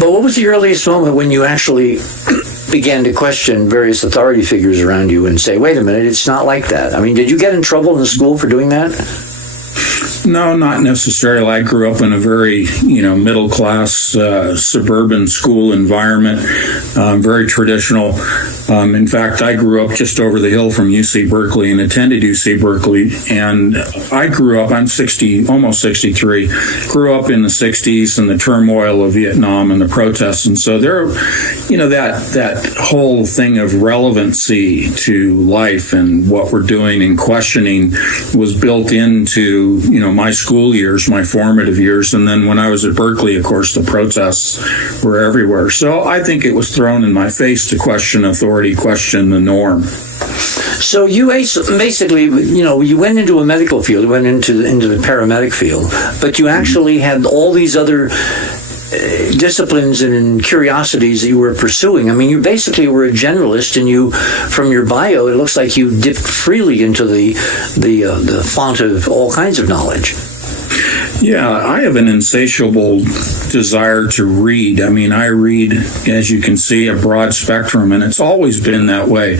But what was the earliest moment when you actually began to question various authority figures around you and say, wait a minute, it's not like that? I mean, did you get in trouble in the school for doing that? No, not necessarily. I grew up in a very, middle-class suburban school environment, very traditional. In fact, I grew up just over the hill from UC Berkeley and attended UC Berkeley. And I grew up, I'm 60, almost 63, grew up in the 60s and the turmoil of Vietnam and the protests. And so there, that whole thing of relevancy to life and what we're doing and questioning was built into, my school years, my formative years. And then when I was at Berkeley, of course, the protests were everywhere. So I think it was thrown in my face to question authority, question the norm. So you basically, you went into a medical field, went into the paramedic field, but you actually had all these other disciplines and curiosities that you were pursuing. I mean, you basically were a generalist, and you, from your bio, it looks like you dipped freely into the font of all kinds of knowledge. Yeah, I have an insatiable desire to read. I mean, I read, as you can see, a broad spectrum, and it's always been that way.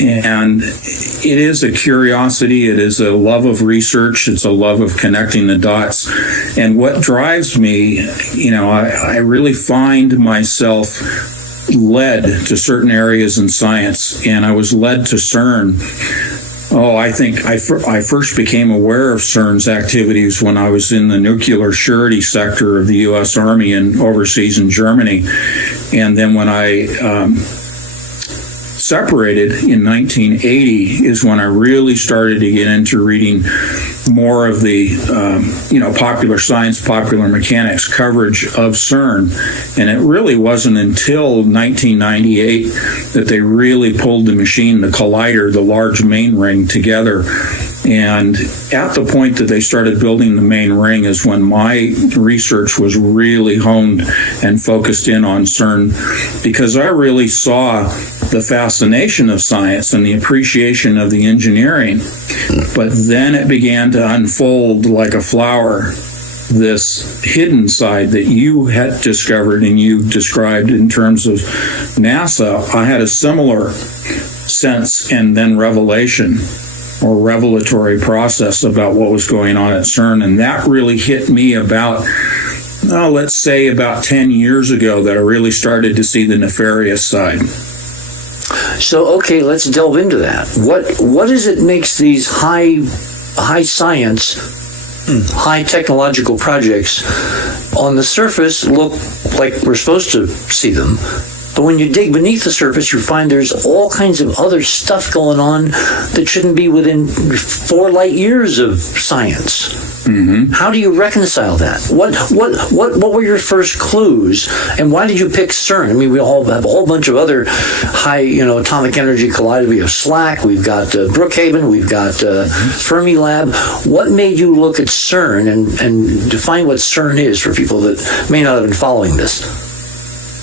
And it is a curiosity. It is a love of research. It's a love of connecting the dots. And what drives me, I really find myself led to certain areas in science, and I was led to CERN. I think I first became aware of CERN's activities when I was in the nuclear surety sector of the U.S. Army and overseas in Germany. And then when I separated in 1980 is when I really started to get into reading more of the, popular science, popular mechanics coverage of CERN. And it really wasn't until 1998 that they really pulled the machine, the collider, the large main ring together. And at the point that they started building the main ring is when my research was really honed and focused in on CERN, because I really saw the fascination of science and the appreciation of the engineering. But then it began to unfold like a flower, this hidden side that you had discovered and you described in terms of NASA. I had a similar sense and then revelation or revelatory process about what was going on at CERN. And that really hit me about, let's say about 10 years ago, that I really started to see the nefarious side. So, okay, let's delve into that. What is it makes these high science, high technological projects on the surface look like we're supposed to see them? But when you dig beneath the surface, you find there's all kinds of other stuff going on that shouldn't be within 4 light years of science. Mm-hmm. How do you reconcile that? What were your first clues, and why did you pick CERN? I mean, we all have a whole bunch of other high, atomic energy colliders. We have SLAC, we've got Brookhaven, we've got Fermilab. What made you look at CERN and define what CERN is for people that may not have been following this?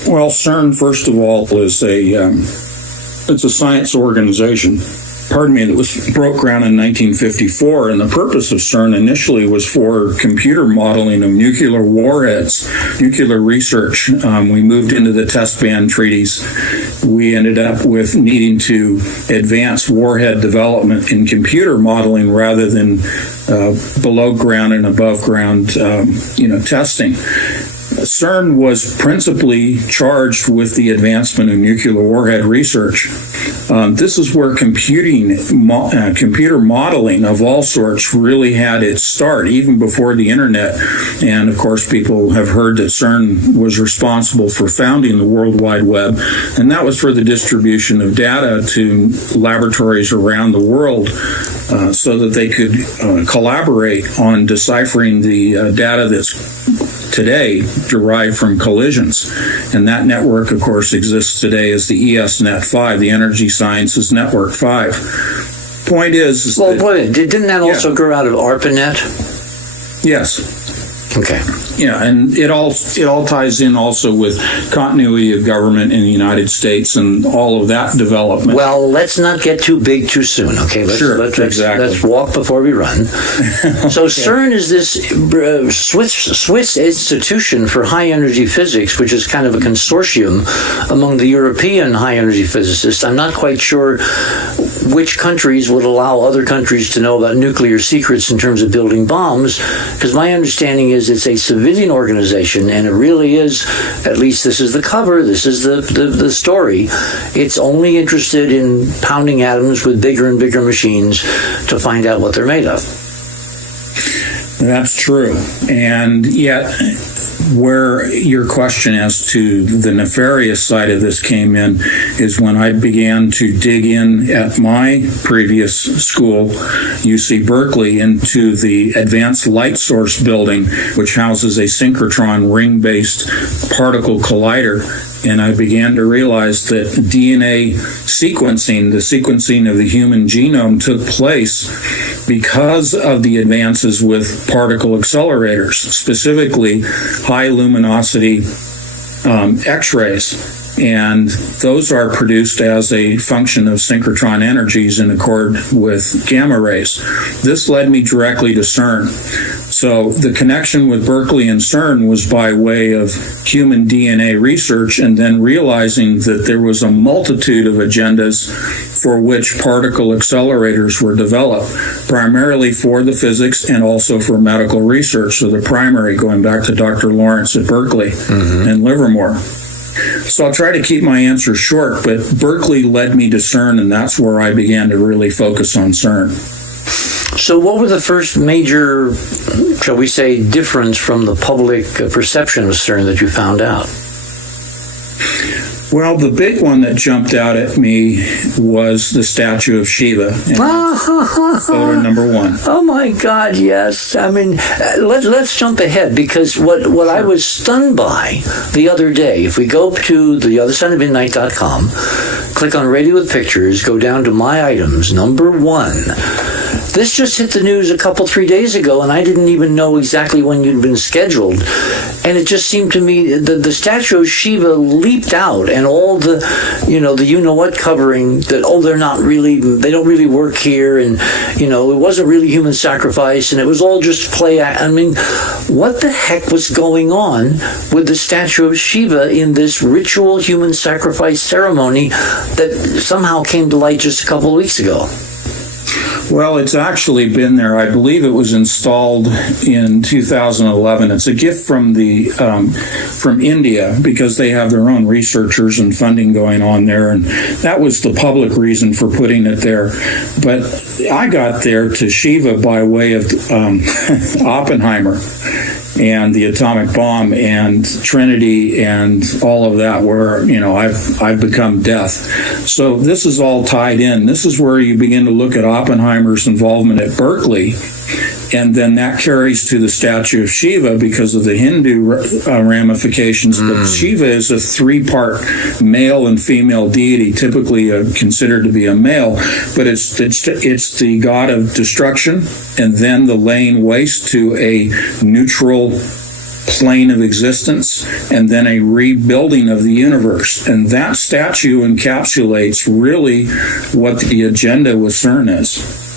Well, CERN, first of all, is it's a science organization, that was broke ground in 1954, and the purpose of CERN initially was for computer modeling of nuclear warheads, nuclear research. We moved into the test ban treaties. We ended up with needing to advance warhead development in computer modeling rather than below ground and above ground, testing. CERN was principally charged with the advancement of nuclear warhead research. This is where computer modeling of all sorts really had its start, even before the internet. And of course, people have heard that CERN was responsible for founding the World Wide Web, and that was for the distribution of data to laboratories around the world so that they could collaborate on deciphering the data that's today derived from collisions. And that network, of course, exists today as the ESNet5, the Energy Sciences Network 5. Point is... Well, didn't that also grow out of ARPANET? Yes. Okay. Yeah, and it all ties in also with continuity of government in the United States and all of that development. Well, let's not get too big too soon, okay? Let's walk before we run. So CERN is this Swiss institution for high-energy physics, which is kind of a consortium among the European high-energy physicists. I'm not quite sure which countries would allow other countries to know about nuclear secrets in terms of building bombs, because my understanding is it's a civilian organization, and it really is, at least this is the cover, this is the story. It's only interested in pounding atoms with bigger and bigger machines to find out what they're made of. That's true. And yet, where your question as to the nefarious side of this came in is when I began to dig in at my previous school, UC Berkeley, into the Advanced Light Source building, which houses a synchrotron ring-based particle collider. And I began to realize that DNA sequencing, the sequencing of the human genome, took place because of the advances with particle accelerators, specifically high luminosity X-rays. And those are produced as a function of synchrotron energies in accord with gamma rays. This led me directly to CERN. So the connection with Berkeley and CERN was by way of human DNA research, and then realizing that there was a multitude of agendas for which particle accelerators were developed, primarily for the physics and also for medical research. So the primary, going back to Dr. Lawrence at Berkeley and Livermore. So I'll try to keep my answer short, but Berkeley led me to CERN, and that's where I began to really focus on CERN. So what were the first major, shall we say, difference from the public perception of CERN that you found out? Well, the big one that jumped out at me was the statue of Shiva. Photo number one. Oh my God, yes. I mean, let's jump ahead, because what I was stunned by the other day, if we go to the othersideofmidnight.com, click on Radio with Pictures, go down to My Items, number one. This just hit the news 3 days ago, and I didn't even know exactly when you'd been scheduled. And it just seemed to me the statue of Shiva leaped out, and all the you-know-what covering that, they don't really work here, and, it wasn't really human sacrifice, and it was all just play. I mean, what the heck was going on with the statue of Shiva in this ritual human sacrifice ceremony that somehow came to light just a couple of weeks ago? Well, it's actually been there. I believe it was installed in 2011. It's a gift from from India, because they have their own researchers and funding going on there, and that was the public reason for putting it there. But I got there to Shiva by way of Oppenheimer and the atomic bomb and Trinity and all of that, where I've become death. So this is all tied in. This is where you begin to look at Oppenheimer's involvement at Berkeley, and then that carries to the statue of Shiva because of the Hindu ramifications. But Shiva is a 3-part male and female deity, typically considered to be a male, but it's the god of destruction, and then the laying waste to a neutral plane of existence, and then a rebuilding of the universe. And that statue encapsulates really what the agenda with CERN is.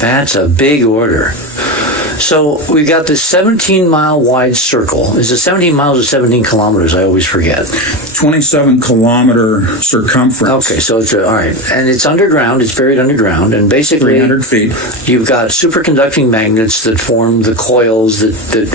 That's a big order. So we've got this 17-mile wide circle. Is it 17 miles or 17 kilometers? I always forget. 27-kilometer circumference. Okay, so it's all right. And it's underground. It's buried underground. And basically, 300 feet. You've got superconducting magnets that form the coils that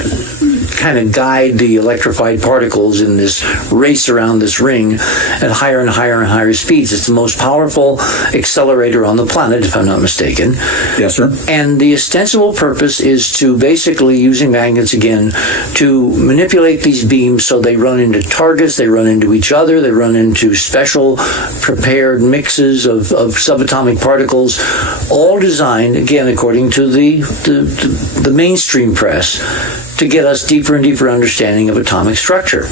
kind of guide the electrified particles in this race around this ring at higher and higher and higher speeds. It's the most powerful accelerator on the planet, if I'm not mistaken. Yes, sir. And the ostensible purpose is to basically, using magnets again, to manipulate these beams so they run into targets, they run into each other, they run into special prepared mixes of subatomic particles, all designed, again, according to the mainstream press, to get us deeper and deeper understanding of atomic structure.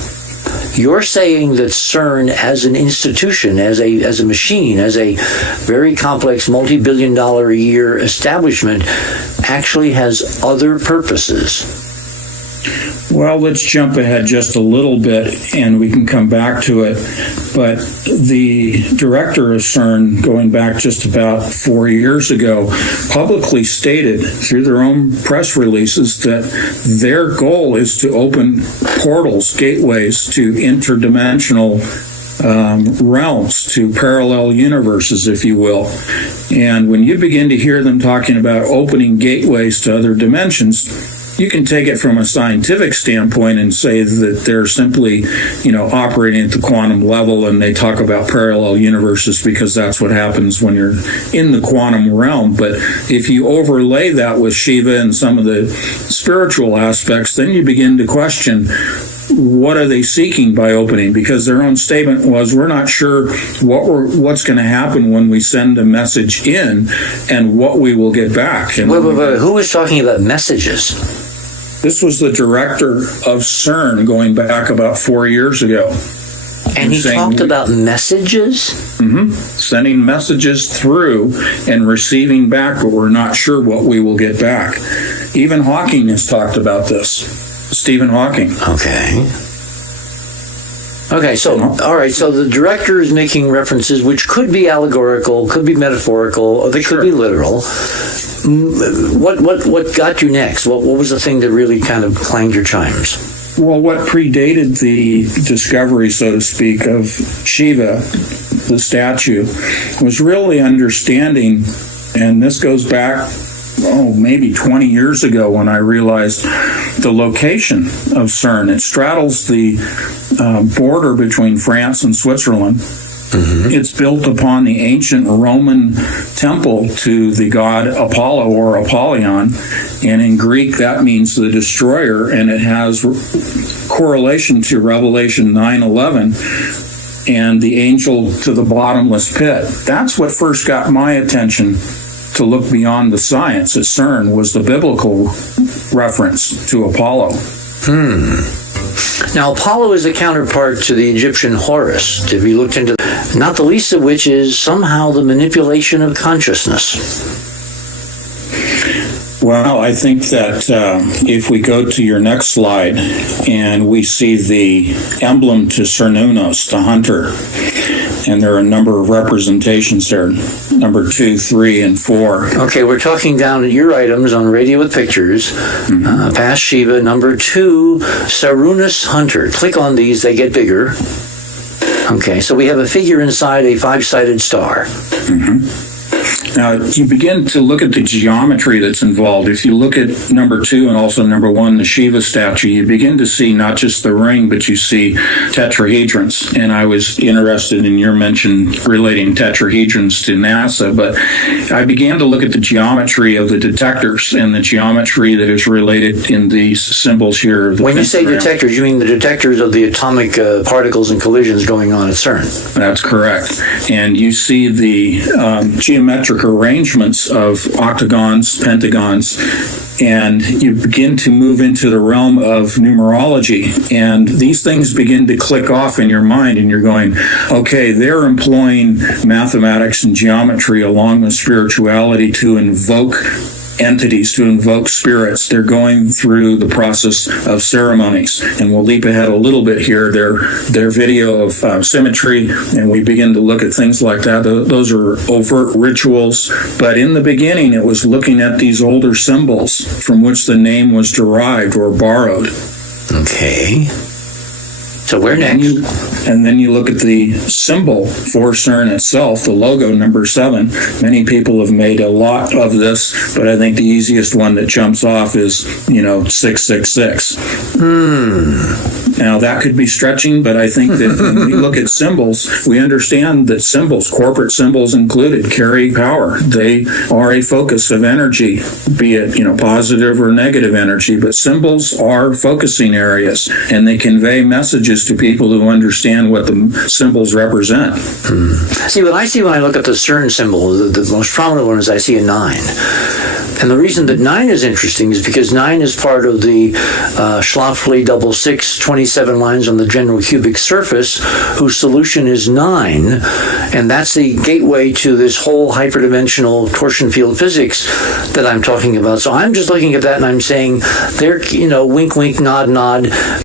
You're saying that CERN as an institution, as a machine, as a very complex multi-billion-dollar a year establishment, actually has other purposes. Well, let's jump ahead just a little bit and we can come back to it. But the director of CERN, going back just about 4 years ago, publicly stated through their own press releases that their goal is to open portals, gateways to interdimensional realms, to parallel universes, if you will. And when you begin to hear them talking about opening gateways to other dimensions, you can take it from a scientific standpoint and say that they're simply, operating at the quantum level, and they talk about parallel universes because that's what happens when you're in the quantum realm. But if you overlay that with Shiva and some of the spiritual aspects, then you begin to question, what are they seeking by opening? Because their own statement was, we're not sure what's going to happen when we send a message in and what we will get back. And wait, who was talking about messages? This was the director of CERN going back about 4 years ago. And he talked about messages? Mm-hmm. Sending messages through and receiving back, but we're not sure what we will get back. Even Hawking has talked about this. Stephen Hawking. Okay, so, all right, so the director is making references which could be allegorical, could be metaphorical, or they could be literal. What got you next? What was the thing that really kind of clanged your chimes? Well, what predated the discovery, so to speak, of Shiva, the statue, was really understanding, and this goes back maybe 20 years ago when I realized the location of CERN. It straddles the border between France and Switzerland. Mm-hmm. It's built upon the ancient Roman temple to the god Apollo or Apollyon, and in Greek that means the destroyer, and it has correlation to Revelation 9:11 and the angel to the bottomless pit. That's what first got my attention to look beyond the science at CERN, was the biblical reference to Apollo. Now, Apollo is a counterpart to the Egyptian Horus, to be looked into, not the least of which is somehow the manipulation of consciousness. Well, I think that if we go to your next slide and we see the emblem to Cernunnos, the hunter, and there are a number of representations there, number 2, 3, and 4. Okay, we're talking down at your items on Radio with Pictures, past Shiva, number 2, Cernunnos Hunter. Click on these, they get bigger. Okay, so we have a figure inside a 5-sided star. Mm-hmm. Now, you begin to look at the geometry that's involved. If you look at number 2 and also number 1, the Shiva statue, you begin to see not just the ring, but you see tetrahedrons. And I was interested in your mention relating tetrahedrons to NASA, but I began to look at the geometry of the detectors and the geometry that is related in these symbols here. When you say detectors, you mean the detectors of the atomic particles and collisions going on at CERN? That's correct. And you see the geometric arrangements of octagons, pentagons, and you begin to move into the realm of numerology, and these things begin to click off in your mind, and you're going, okay, they're employing mathematics and geometry along with spirituality to invoke entities, to invoke spirits. They're going through the process of ceremonies, and we'll leap ahead a little bit here. Their video of symmetry, and we begin to look at things like that. Those are overt rituals, but in the beginning it was looking at these older symbols from which the name was derived or borrowed. Okay. So where next? And then you look at the symbol for CERN itself, the logo, number 7. Many people have made a lot of this, but I think the easiest one that jumps off is, 666. Now, that could be stretching, but I think that when we look at symbols, we understand that symbols, corporate symbols included, carry power. They are a focus of energy, be it, positive or negative energy, but symbols are focusing areas, and they convey messages to people who understand what the symbols represent. See, what I see when I look at the CERN symbol, the most prominent one is I see a 9. And the reason that 9 is interesting is because 9 is part of the Schlafly 66, 27 lines on the general cubic surface, whose solution is 9, and that's the gateway to this whole hyperdimensional torsion field physics that I'm talking about. So I'm just looking at that and I'm saying, there, wink, wink, nod, nod.